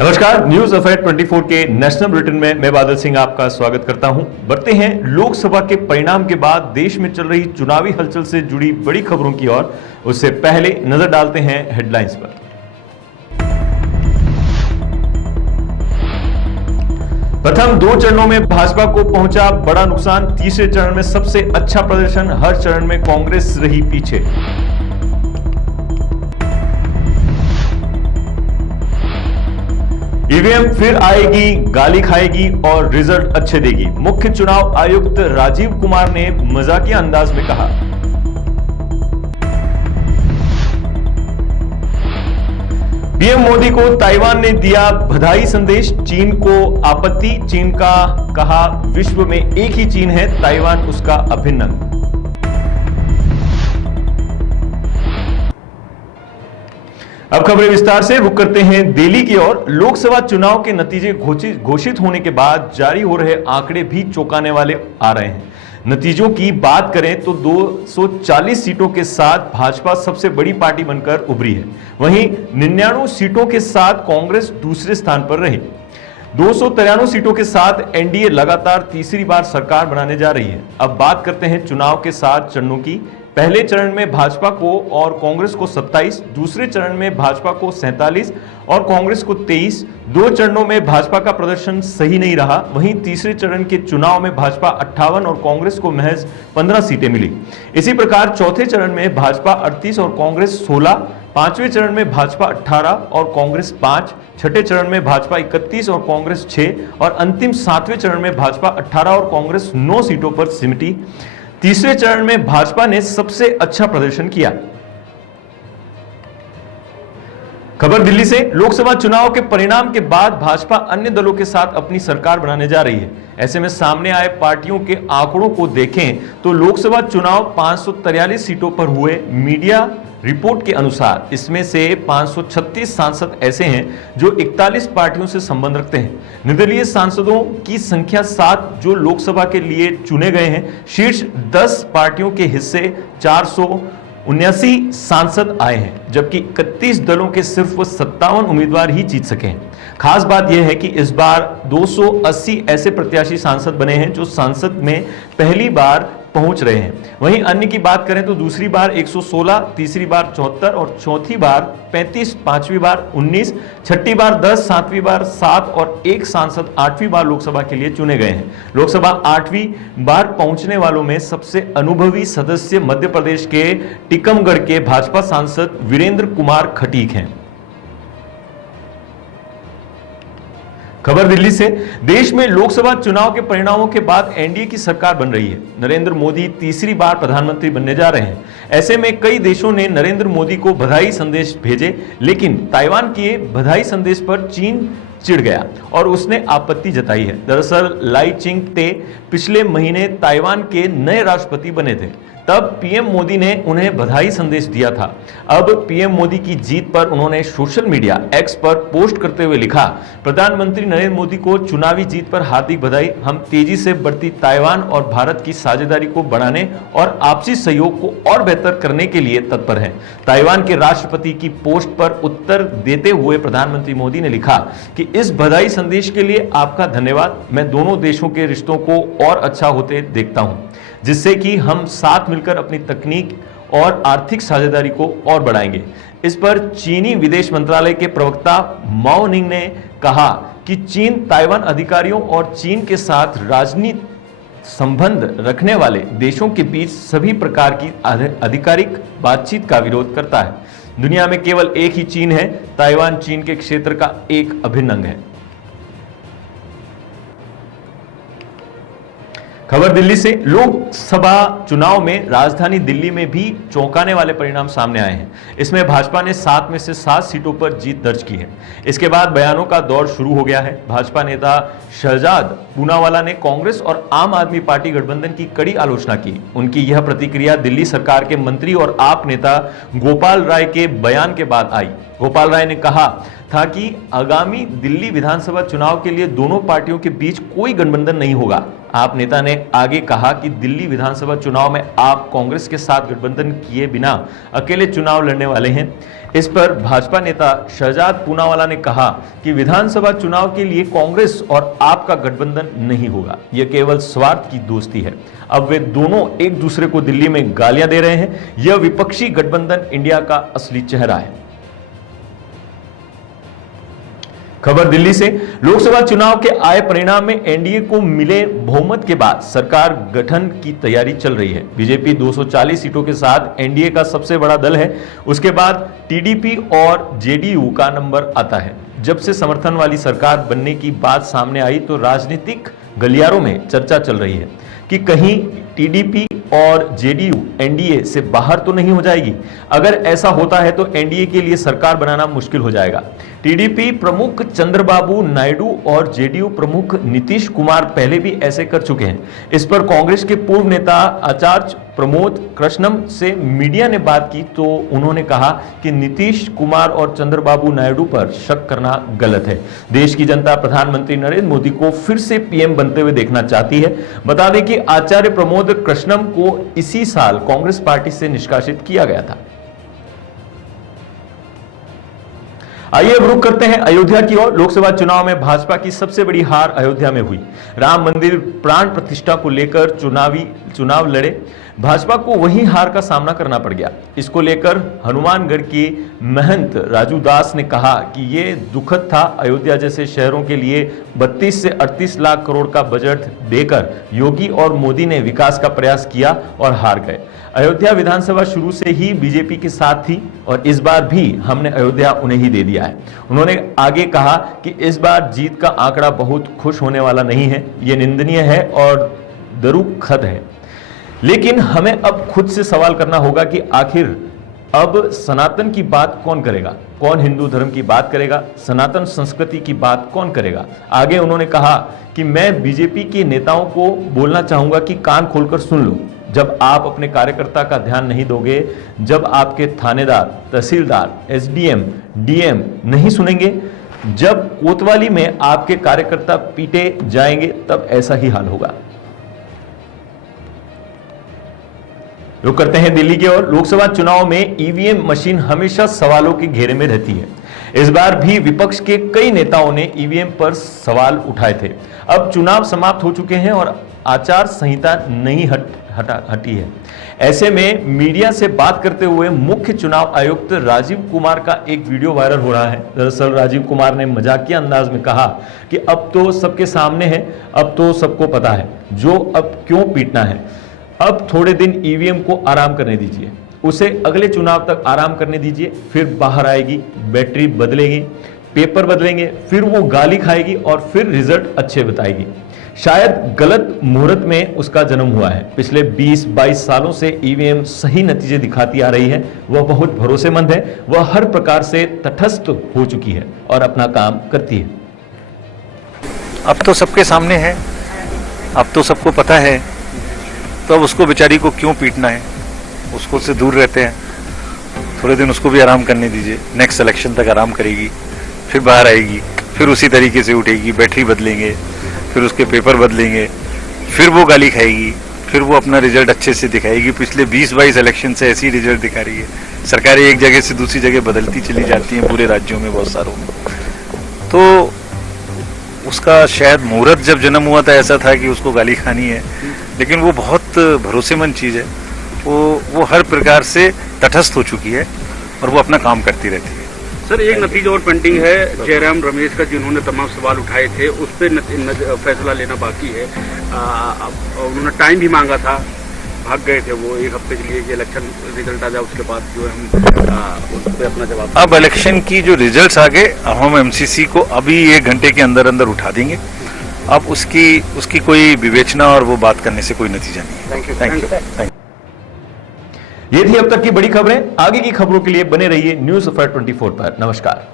नमस्कार, news affair 24 के national bulletin में मैं बादल सिंह आपका स्वागत करता हूं। बढ़ते हैं लोकसभा के परिणाम के बाद देश में चल रही चुनावी हलचल से जुड़ी बड़ी खबरों की ओर। उससे पहले नजर डालते हैं हेडलाइंस पर। प्रथम 2 चरणों में भाजपा को पहुंचा बड़ा नुकसान। तीसरे चरण में सबसे अच्छा प्रदर्शन। हर चरण में कांग्रेस रही पीछे। ईवीएम फिर आएगी, गाली खाएगी और रिजल्ट अच्छे देगी, मुख्य चुनाव आयुक्त राजीव कुमार ने मजाकिया अंदाज में कहा। पीएम मोदी को ताइवान ने दिया बधाई संदेश। चीन को आपत्ति। चीन का कहा, विश्व में एक ही चीन है, ताइवान उसका अभिन्न अंग। अब खबरें विस्तार से रुक करते हैं दिल्ली की ओर। लोकसभा चुनाव के नतीजे घोषित होने के बाद जारी हो रहे आंकड़े भी चौंकाने वाले आ रहे हैं। नतीजों की बात करें तो 240 सीटों के साथ भाजपा सबसे बड़ी पार्टी बनकर उभरी है। वहीं 99 सीटों के साथ कांग्रेस दूसरे स्थान पर रही। 293 सीटों के साथ एनडीए लगातार तीसरी बार सरकार बनाने जा रही है। अब बात करते हैं चुनाव के 7 चरणों की। पहले चरण में भाजपा को और कांग्रेस को 27, दूसरे चरण में भाजपा को 47 और कांग्रेस को 23। 2 चरणों में भाजपा का प्रदर्शन सही नहीं रहा। वहीं तीसरे चरण के चुनाव में भाजपा 58 और कांग्रेस को महज 15 सीटें मिली। इसी प्रकार चौथे चरण में भाजपा 38 और कांग्रेस 16, पांचवें चरण में भाजपा 18 और कांग्रेस 5, छठे चरण में भाजपा 31 और कांग्रेस 6 और अंतिम 7वें चरण में भाजपा 18 और कांग्रेस 9 सीटों पर सिमटी। तीसरे चरण में भाजपा ने सबसे अच्छा प्रदर्शन किया। खबर दिल्ली से। लोकसभा चुनाव के परिणाम के बाद भाजपा अन्य दलों के साथ अपनी सरकार बनाने जा रही है। ऐसे में सामने आए पार्टियों के आंकड़ों को देखें तो लोकसभा चुनाव 543 सीटों पर हुए। मीडिया रिपोर्ट के अनुसार इसमें से 536 सांसद ऐसे हैं जो 41 पार्टियों से संबंध रखते हैं। निर्दलीय सांसदों की संख्या 7 जो लोकसभा के लिए चुने गए हैं। शीर्ष 10 पार्टियों के हिस्से 479 सांसद आए हैं, जबकि 31 दलों के सिर्फ 57 उम्मीदवार ही जीत सके हैं। खास बात यह है कि इस बार 280 ऐसे प्रत्याशी सांसद बने हैं जो संसद में पहली बार पहुंच रहे हैं। वहीं अन्य की बात करें तो दूसरी बार 116, तीसरी बार 74 और चौथी बार 35, पांचवी बार 19, छठी बार 10, सातवीं बार 7 और एक सांसद 8वीं बार लोकसभा के लिए चुने गए हैं। लोकसभा 8वीं बार पहुंचने वालों में सबसे अनुभवी सदस्य मध्य प्रदेश के टीकमगढ़ के भाजपा सांसद वीरेंद्र कुमार खटीक हैं। खबर दिल्ली से। देश में लोकसभा चुनाव के परिणामों के बाद एनडीए की सरकार बन रही है। नरेंद्र मोदी तीसरी बार प्रधानमंत्री बनने जा रहे हैं। ऐसे में कई देशों ने नरेंद्र मोदी को बधाई संदेश भेजे, लेकिन ताइवान के बधाई संदेश पर चीन चिढ़ गया और उसने आपत्ति जताई है। दरअसल लाई चिंग-ते पिछले महीने ताइवान के नए राष्ट्रपति बने थे। तब पीएम मोदी ने उन्हें बधाई संदेश दिया था। अब पीएम मोदी की जीत पर उन्होंने सोशल मीडिया एक्स पर पोस्ट करते हुए लिखा, प्रधानमंत्री नरेंद्र मोदी को चुनावी जीत पर हार्दिक बधाई। हम तेजी से बढ़ती ताइवान और भारत की साझेदारी को बढ़ाने और आपसी सहयोग को और बेहतर करने के लिए तत्पर हैं। ताइवान के राष्ट्रपति की पोस्ट पर उत्तर देते हुए प्रधानमंत्री मोदी ने लिखा कि इस बधाई संदेश के लिए आपका धन्यवाद। मैं दोनों देशों के रिश्तों को और अच्छा होते देखता हूं, जिससे कि हम साथ मिलकर अपनी तकनीक और आर्थिक साझेदारी को और बढ़ाएंगे। इस पर चीनी विदेश मंत्रालय के प्रवक्ता माओ निंग ने कहा कि चीन ताइवान अधिकारियों और चीन के साथ राजनीतिक संबंध रखने वाले देशों के बीच सभी प्रकार की आधिकारिक बातचीत का विरोध करता है। दुनिया में केवल एक ही चीन है। ताइवान चीन के क्षेत्र का एक अभिन्न अंग है। खबर दिल्ली से। लोकसभा चुनाव में राजधानी दिल्ली में भी चौंकाने वाले परिणाम सामने आए हैं। इसमें भाजपा ने 7 में से 7 सीटों पर जीत दर्ज की है। इसके बाद बयानों का दौर शुरू हो गया है। भाजपा नेता शहजाद पूनावाला ने कांग्रेस और आम आदमी पार्टी गठबंधन की कड़ी आलोचना की। उनकी यह प्रतिक्रिया दिल्ली सरकार के मंत्री और आप नेता गोपाल राय के बयान के बाद आई। गोपाल राय ने कहा था कि आगामी दिल्ली विधानसभा चुनाव के लिए दोनों पार्टियों के बीच कोई गठबंधन नहीं होगा। आप नेता ने आगे कहा कि दिल्ली विधानसभा चुनाव में आप कांग्रेस के साथ गठबंधन किए बिना अकेले चुनाव लड़ने वाले हैं। इस पर भाजपा नेता शहजाद पूनावाला ने कहा कि विधानसभा चुनाव के लिए कांग्रेस और आप का गठबंधन नहीं होगा, यह केवल स्वार्थ की दोस्ती है। अब वे दोनों एक दूसरे को दिल्ली में गालियां दे रहे हैं। यह विपक्षी गठबंधन इंडिया का असली चेहरा है। खबर दिल्ली से, लोकसभा चुनाव के आए परिणाम में एनडीए को मिले बहुमत के बाद सरकार गठन की तैयारी चल रही है। बीजेपी 240 सीटों के साथ एनडीए का सबसे बड़ा दल है। उसके बाद टीडीपी और जेडीयू का नंबर आता है। जब से समर्थन वाली सरकार बनने की बात सामने आई तो राजनीतिक गलियारों में चर्चा चल रही है कि कहीं टीडीपी और जेडीयू एनडीए से बाहर तो नहीं हो जाएगी। अगर ऐसा होता है तो एनडीए के लिए सरकार बनाना मुश्किल हो जाएगा। टीडीपी प्रमुख चंद्रबाबू नायडू और जेडीयू प्रमुख नीतीश कुमार पहले भी ऐसे कर चुके हैं। इस पर कांग्रेस के पूर्व नेता आचार्य प्रमोद कृष्णम से मीडिया ने बात की तो उन्होंने कहा कि नीतीश कुमार और चंद्रबाबू नायडू पर शक करना गलत है। देश की जनता प्रधानमंत्री नरेंद्र मोदी को फिर से पीएम बनते हुए देखना चाहती है। बता दें कि आचार्य प्रमोद कृष्णम को इसी साल कांग्रेस पार्टी से निष्कासित किया गया था। आइए अब रुख करते हैं अयोध्या की ओर। लोकसभा चुनाव में भाजपा की सबसे बड़ी हार अयोध्या में हुई। राम मंदिर प्राण प्रतिष्ठा को लेकर चुनाव लड़े भाजपा को वही हार का सामना करना पड़ गया। इसको लेकर हनुमानगढ़ के महंत राजू दास ने कहा कि ये दुखद था। अयोध्या जैसे शहरों के लिए 32 से 38 लाख करोड़ का बजट देकर योगी और मोदी ने विकास का प्रयास किया और हार गए। अयोध्या विधानसभा शुरू से ही बीजेपी के साथ थी और इस बार भी हमने अयोध्या उन्हें ही दे दिया है। उन्होंने आगे कहा कि इस बार जीत का आंकड़ा बहुत खुश होने वाला नहीं है, यह निंदनीय है और दरुखद है। लेकिन हमें अब खुद से सवाल करना होगा कि आखिर अब सनातन की बात कौन करेगा, कौन हिंदू धर्म की बात करेगा, सनातन संस्कृति की बात कौन करेगा। आगे उन्होंने कहा कि मैं बीजेपी के नेताओं को बोलना चाहूंगा कि कान खोलकर सुन लो। जब आप अपने कार्यकर्ता का ध्यान नहीं दोगे, जब आपके थानेदार, तहसीलदार, एसडीएम, डीएम नहीं सुनेंगे, जब कोतवाली में आपके कार्यकर्ता पीटे जाएंगे, तब ऐसा ही हाल होगा। रुक करते हैं दिल्ली की ओर। लोकसभा चुनाव में ईवीएम मशीन हमेशा सवालों के घेरे में रहती है। इस बार भी विपक्ष के कई नेताओं ने ईवीएम पर सवाल उठाए थे। अब चुनाव समाप्त हो चुके हैं और आचार संहिता नहीं हटी है। ऐसे में मीडिया से बात करते हुए मुख्य चुनाव आयुक्त राजीव कुमार का एक वीडियो वायरल हो रहा है। दरअसल राजीव कुमार ने मजाकिया अंदाज में कहा कि अब तो सबके सामने है, अब तो सबको पता है, जो अब क्यों पीटना है। अब थोड़े दिन ईवीएम को आराम करने दीजिए, उसे अगले चुनाव तक आराम करने दीजिए, फिर बाहर आएगी, बैटरी बदलेगी, पेपर बदलेंगे, फिर वो गाली खाएगी और फिर रिजल्ट अच्छे बताएगी। शायद गलत मुहूर्त में उसका जन्म हुआ है। पिछले 20-22 सालों से ईवीएम सही नतीजे दिखाती आ रही है। वह बहुत भरोसेमंद है, वह हर प्रकार से तटस्थ हो चुकी है और अपना काम करती है। अब तो सबके सामने है, अब तो सबको पता है, तो अब उसको बेचारी को क्यों पीटना है। उसको से दूर रहते हैं, थोड़े दिन उसको भी आराम करने दीजिए। नेक्स्ट इलेक्शन तक आराम करेगी, फिर बाहर आएगी, फिर उसी तरीके से उठेगी, बैटरी बदलेंगे, फिर उसके पेपर बदलेंगे, फिर वो गाली खाएगी, फिर वो अपना रिजल्ट अच्छे से दिखाएगी। पिछले 20-22 इलेक्शन से ऐसी रिजल्ट दिखा रही है। सरकारें एक जगह से दूसरी जगह बदलती चली जाती हैं पूरे राज्यों में, बहुत सारों में। तो उसका शायद मुहूर्त जब जन्म हुआ था ऐसा था कि उसको गाली खानी है, लेकिन वो बहुत भरोसेमंद चीज़ है। वो हर प्रकार से तटस्थ हो चुकी है और वो अपना काम करती रहती है। सर, एक नतीजा और पेंडिंग है जयराम रमेश का, जिन्होंने तमाम सवाल उठाए थे, उस पर फैसला लेना बाकी है। उन्होंने टाइम भी मांगा था, भाग गए थे वो एक हफ्ते के लिए कि इलेक्शन रिजल्ट आ जाए, उसके बाद जो है हम उस पर अपना जवाब। अब इलेक्शन की जो रिजल्ट्स आ गए, हम एमसीसी को अभी 1 घंटे के अंदर अंदर उठा देंगे। अब उसकी कोई विवेचना और वो बात करने से कोई नतीजा नहीं है। Thank you. ये थी अब तक की बड़ी खबरें। आगे की खबरों के लिए बने रहिए न्यूज़ अफेयर 24 पर। नमस्कार।